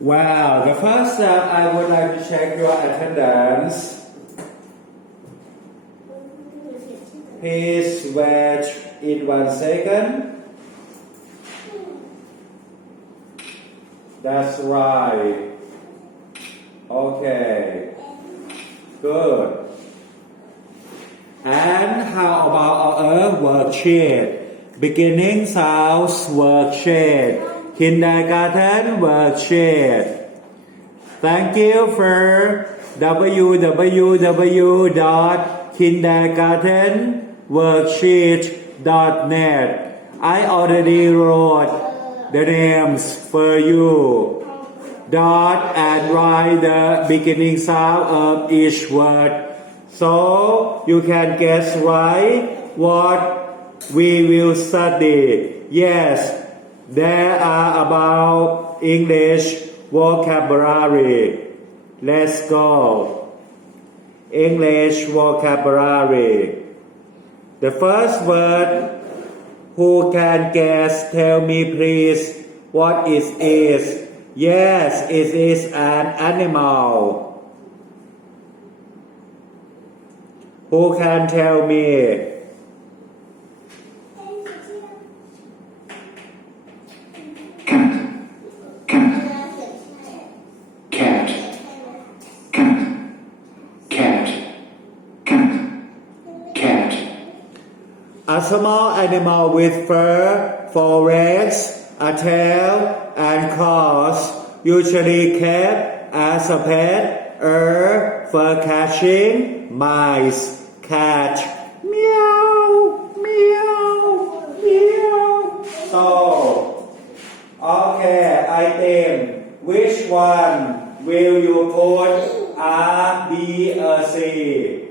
Wow, the first step I would like to check your attendance. Please wait in one second. That's right. Okay. Good. And how about our worksheet? Beginning sounds worksheet. Kindergarten worksheet. Thank you for www.kindergartenworksheet.net. I already wrote the names for you. Dot and write the beginning sound of each word. So you can guess right what we will study. Yes, there are about English vocabulary. Let's go. English vocabulary. The first word, who can guess? Tell me please what it is. Yes, it is an animal. Who can tell me? cat, cat, cat, cat, cat, cat, cat, Small animal with fur, four legs, a tail, and claws, usually kept as a pet or for catching mice. Cat. Meow, meow, meow. So, okay, I think which one will you put A, B, or C?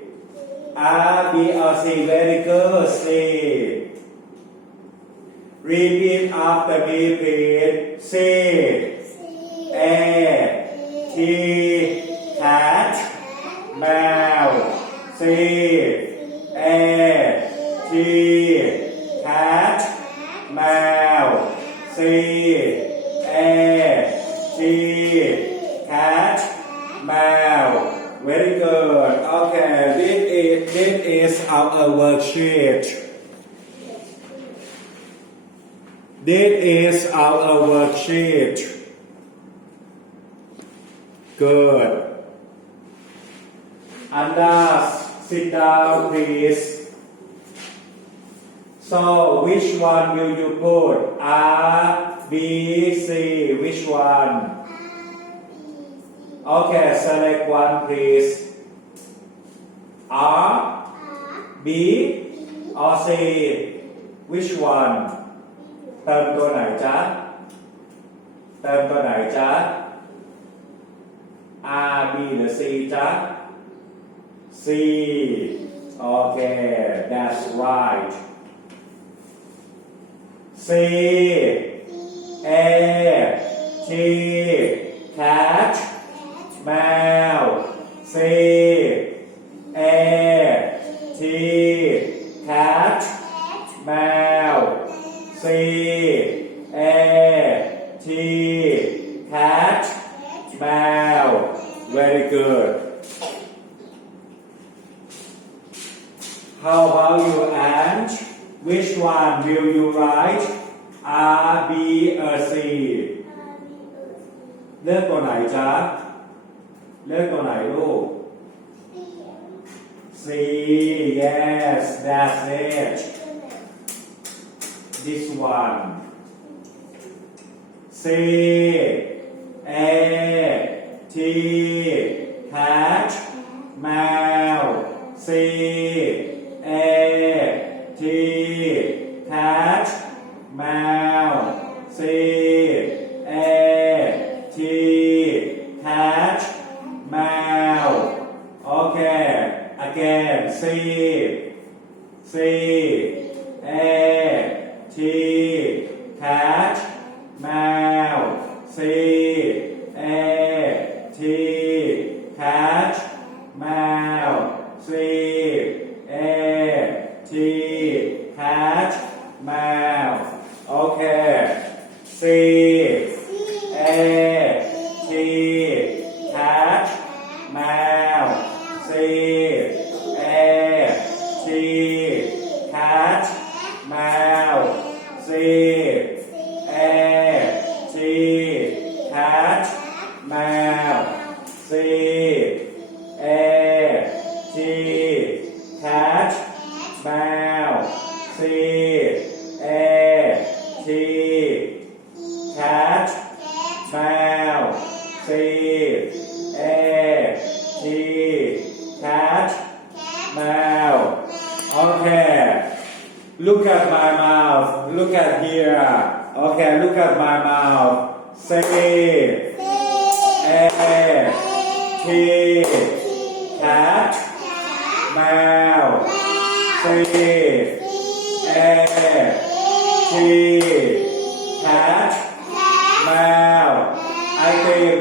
આ બી આવશે very good sleep Repeat after me, Repeat. Sit. A. T. Cat. Mouse. Sit. A. T. Cat. Mouse. Sit. A. T. Cat. Mouse. Very good. Okay, this is, this is our worksheet. This is our worksheet. Good. Andas, uh, sit down, please. So, which one will you put? A, B, C. Which one? Okay, select one, please. R, B, or C? Which one? เติมตัวไหนจ๊ะ เติมตัวไหนจ๊ะ R B หรือ C จ๊ะ C โอเค that's right C A T T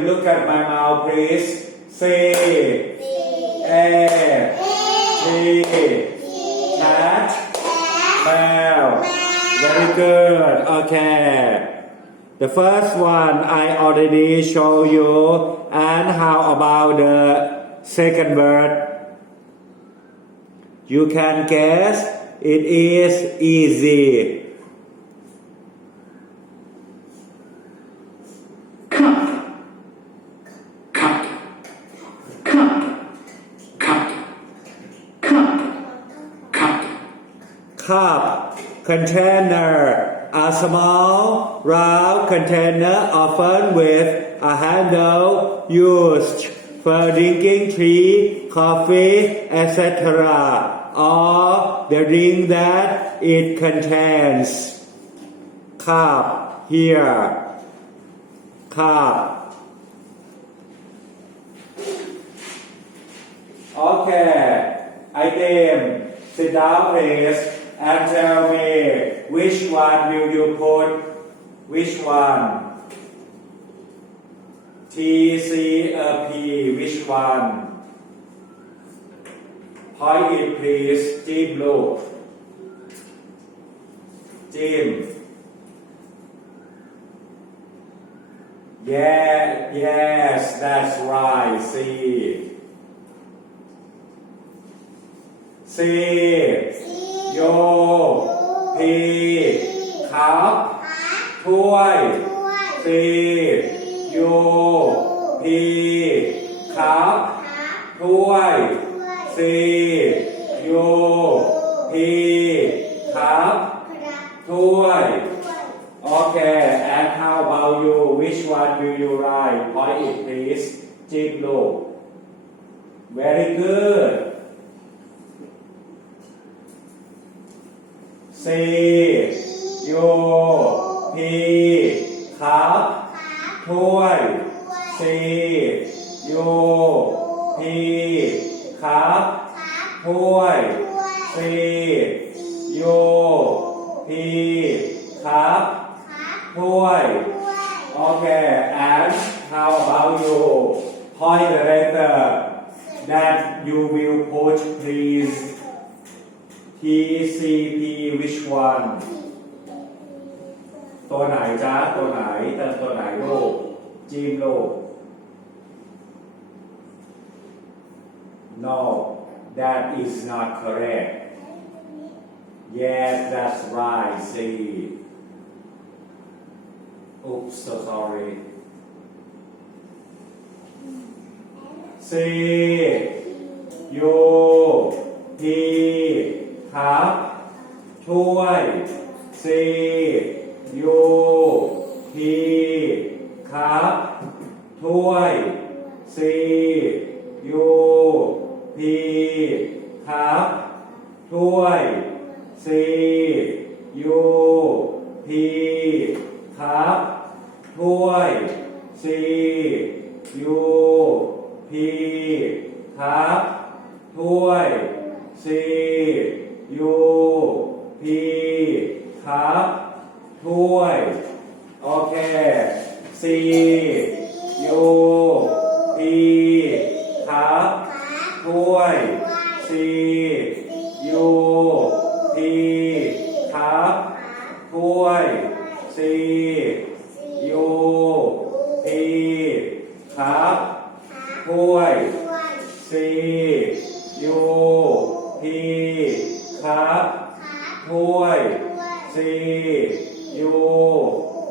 look at my mouth, please. Say. Air. Very good. Okay. The first one I already show you. And how about the second word? You can guess. It is easy. Container. A small round container often with a handle used for drinking tea coffee etc or the drink that it contains. Cup here. Cup. Okay. Item. Sit down please and tell me which one will you put? Which one? T C A P. Which one? Point it please. Jim look. Jim. Yeah, yes, that's right. C. See. See. โย พีครับถ้วยซีโย พีครับถ้วยซีโย พีครับถ้วย Okay and how about you which one will you write point it please จิ้มลูก very good C โยพีครับถ้วย C โยพีครับถ้วย C โยพีครับถ้วย Okay and how about you point the letter that you will put please T C P which one ตัวไหนจ้าตัวไหนเติมตัวไหนลูกจิ้มลูก No that is not correct Yes that's right see Oops so sorry See you P ครับถ้วยซียูพีครับถ้วยซียูพีครับถ้วยซียูพีครับถ้วยซียูพีครับถ้วยซี ยูพีครับถ้วย โอเคซียูพีครับถ้วยซียูพีครับถ้วยซียูพีครับถ้วยซียูพี ครับถ้วยซียู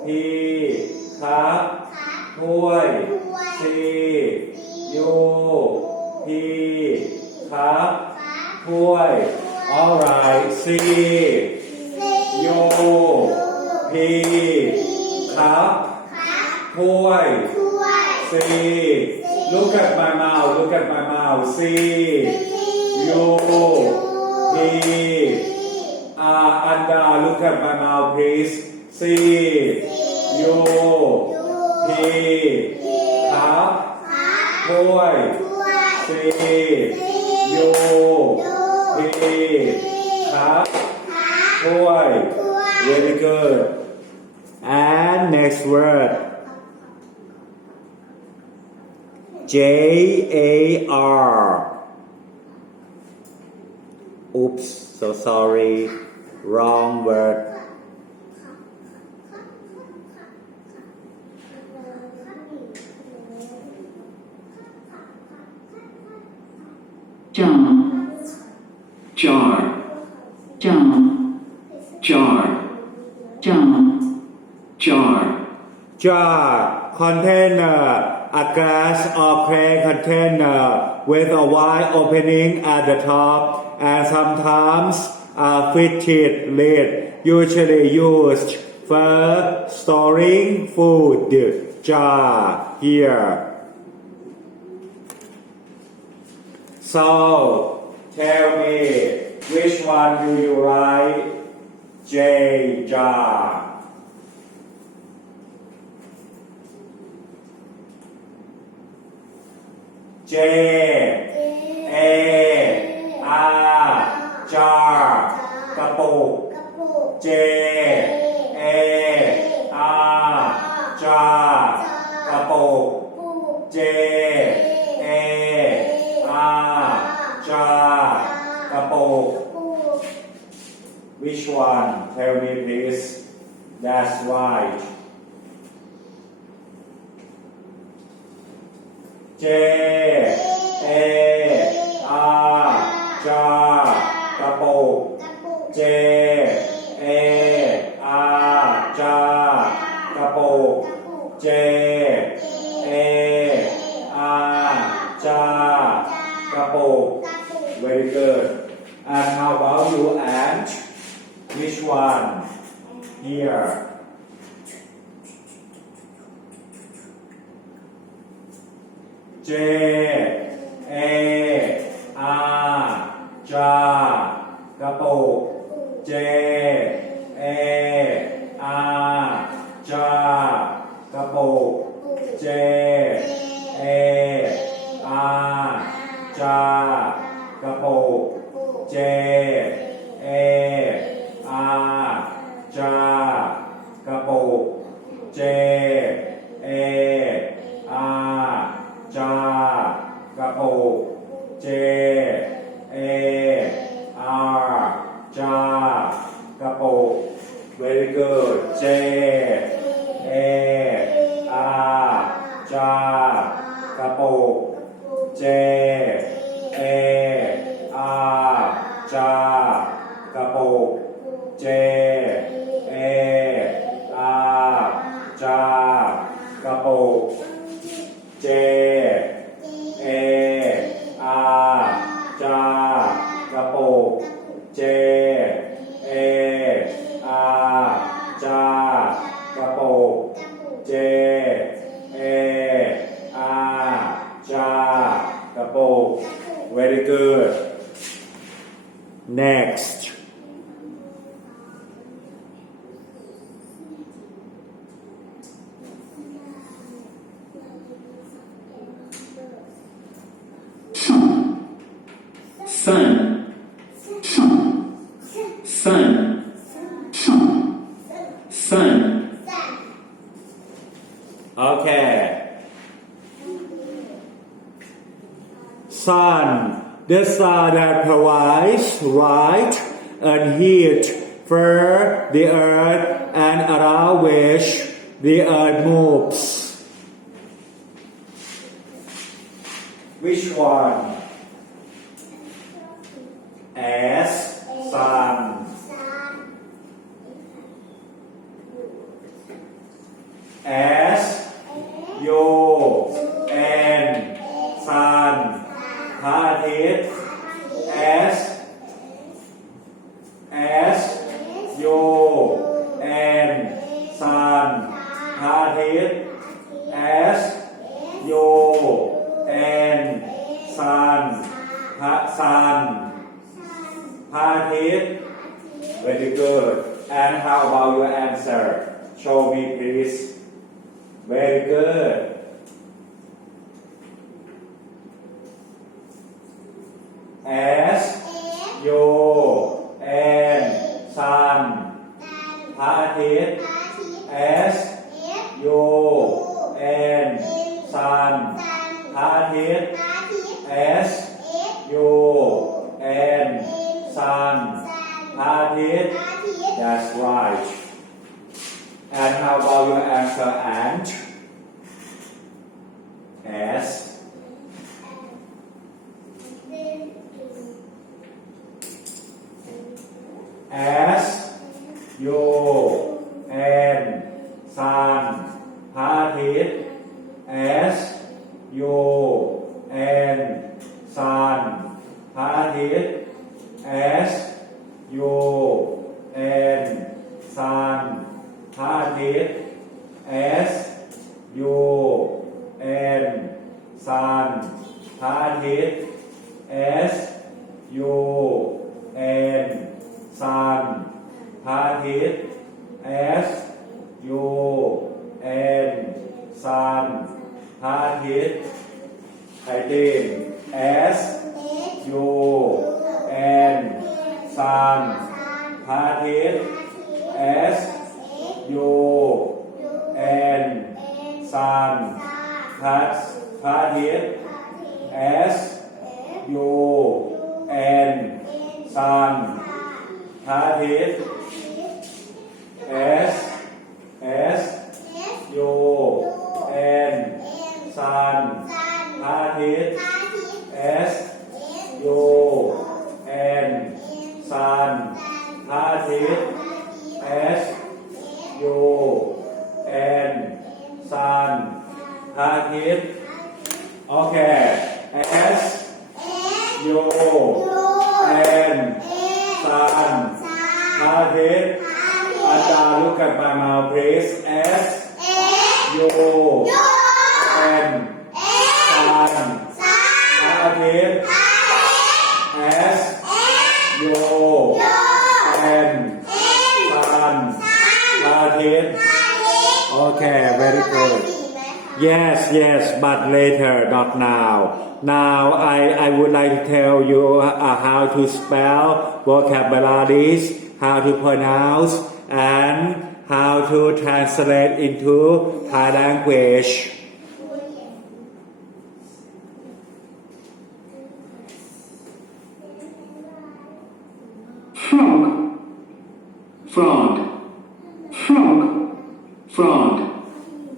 พีคครับครับถ้วยถ้วยซีซียูพีครับครับถ้วย alright ซีซียูพีครับครับถ้วยถ้วยซี look at my mouth look at my mouth ซียู E. Ah, and uh, look at my mouth, please. C. U. P. Cup. Toy. C. U. P. Cup. Toy. Very good. And next word. J A R oops so sorry wrong word Jar. Jar. Jar. Jar. Jar. jar container a glass or clay container uh, with a wide opening at the top and sometimes a fitted lid usually used for storing food jar here so tell me which one do you like? J jar J A R jar กระปุก กระปุก J A R jar กระปุก ปุก J A R jar กระปุก ปุก Which one tell me please That's right J กระปุก กระปุก Very good and how about you and which one here J A R jar กระปุก J A R jar กระปุก J A R กา กระปุกเจ เอ อาจากระปุกเจ เอ อาจากระปุกเจ เอ อาจากระปุก very good เจ เอ อาจากระปุก เจ เอ อาจากระปุกเจ Sun. Sun. Sun. Sun. Sun. Okay. Sun, the sun that provides light and heat for the earth and around which the earth moves. as your And. านพระาทิต and by mouth raise Yo. Yo. Okay, very good. Yes, yes, but later, not now. Now I, I would like to tell you uh, how to spell vocabularies, how to pronounce, and how to translate into Thai language. Frog, frog, frog, frog,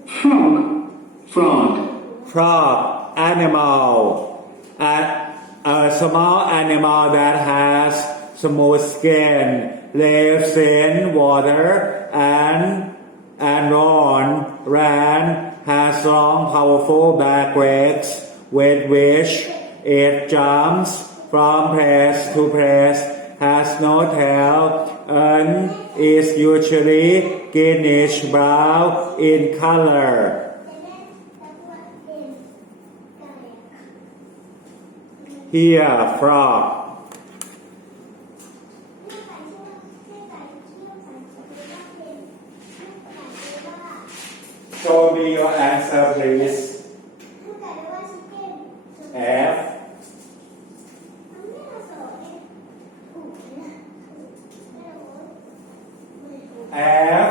frog, frog. Frog, animal, a, a small animal that has smooth skin lives in water and and on ran has long powerful back legs with which it jumps from place to place, has no tail, and is usually greenish brown in color. Here, frog. will be your answer, please? F. F.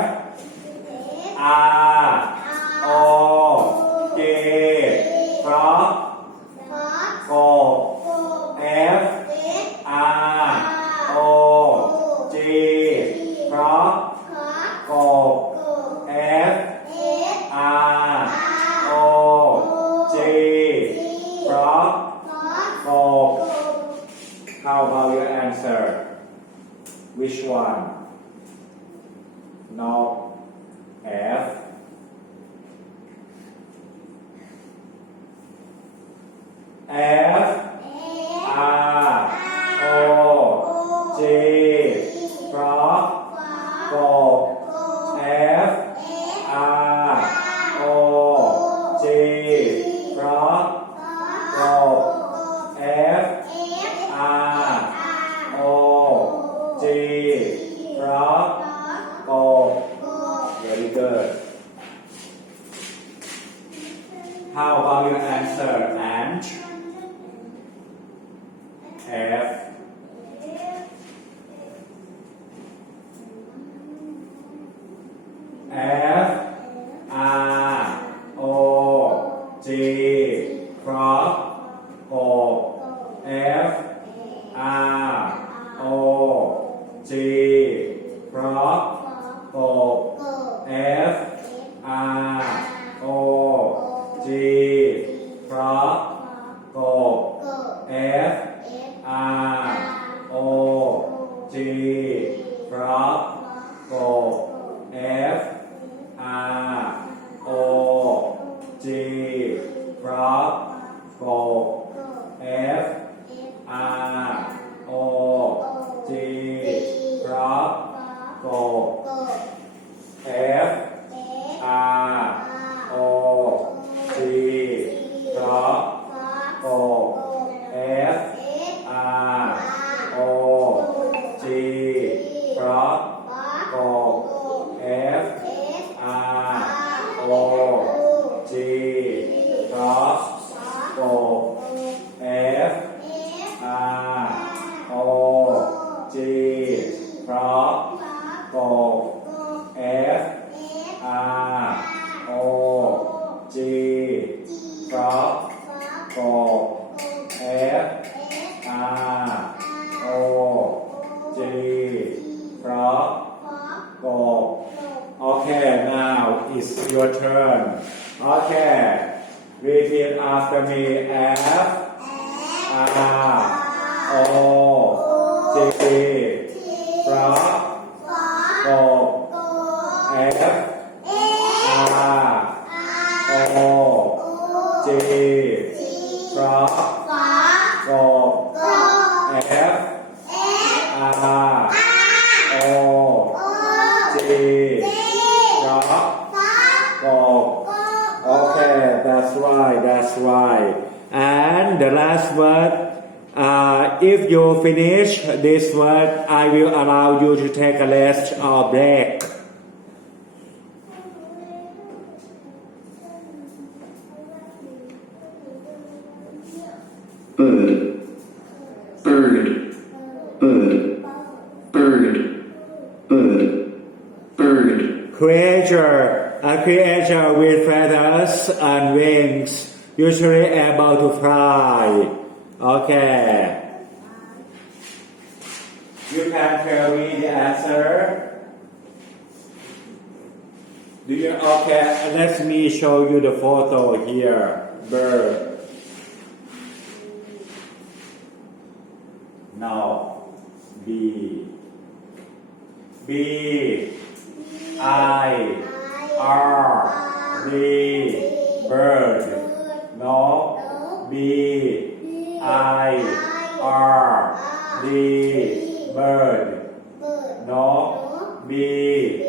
word uh, if you finish this word I will allow you to take a rest or break bird, bird, bird, bird, bird, bird, Creature, a creature with feathers and wings, usually able to fly. Okay. You can me the answer. Do you okay? Let me show you the photo here. Bird. Now, B. B. I R B bird no B I R B bird no B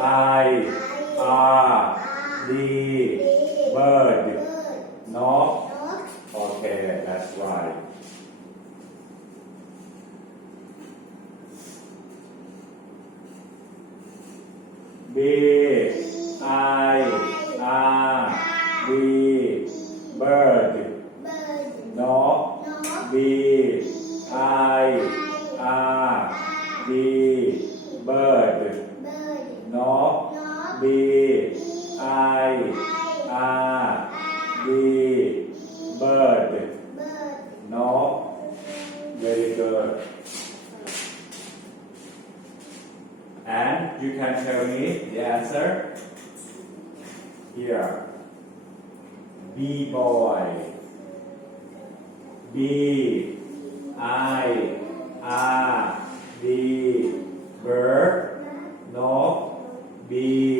I R B bird no okay that's right B can tell me the answer? Here. B boy. B. I. R B. Bird. No. B